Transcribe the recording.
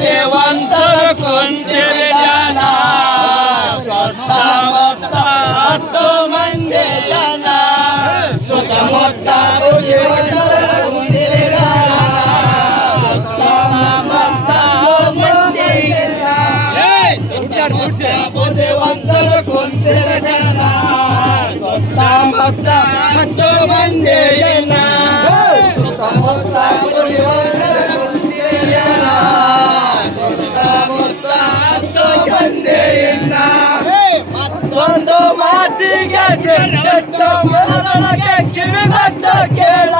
ದೇವಂತರ ಕೊಂತಿರಿ ಜನ ಸುತ್ತಮುತ್ತ 10 ಮಂದಿ ಜನ ಸುತ್ತಮುತ್ತ ದೇವಂತರ ಕೊಂತಿರಿ ಜನ ಸುತ್ತಮುತ್ತ 10 ಮಂದಿ ಜನ ಸುತ್ತಮುತ್ತ ದೇವಂತರ ಕೊಂತಿರಿ ಜನ ಸುತ್ತಮುತ್ತ 10 ಮಂದಿ ಜನ ಸುತ್ತಮುತ್ತ ದೇವಂತರ ಕೊಂತಿರಿ ಜನ ಮತ್ತೊಂದು ಮಾತಿಗೆ ಕಿವಿಗೊತ್ತು ಕೇಳ